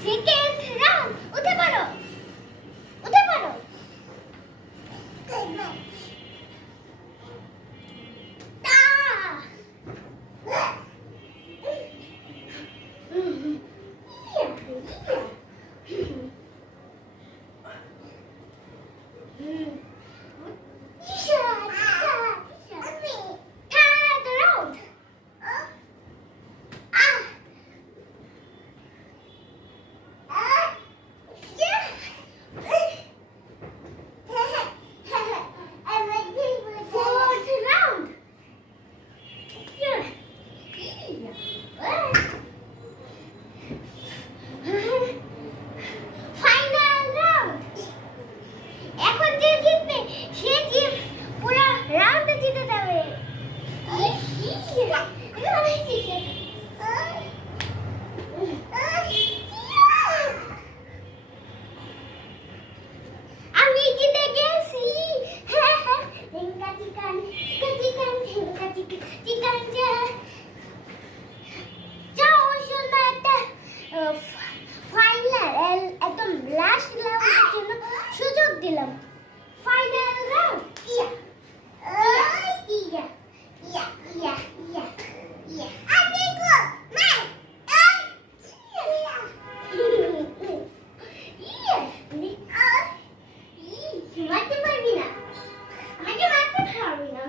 second round উঠে পড়ো উঠে পড়ো সুযোগ দিলাম ফাইনাল রাউন্ড মারতে পারবি না আমাকে মারতে পারবি না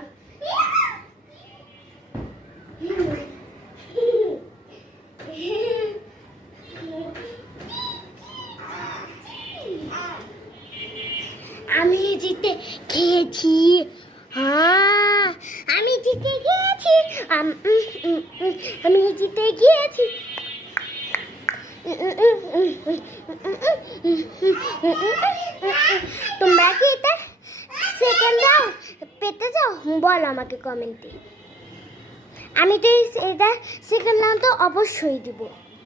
আমি জিতে গিয়েছি হ্যাঁ আমি জিতে গিয়েছি আমি জিতে গিয়েছি তোমরা কি এটা সেকেন্ড রাউন্ড পেতে চাও বল আমাকে কমেন্টে আমি তো এটা সেকেন্ড রাউন্ড তো অবশ্যই দিব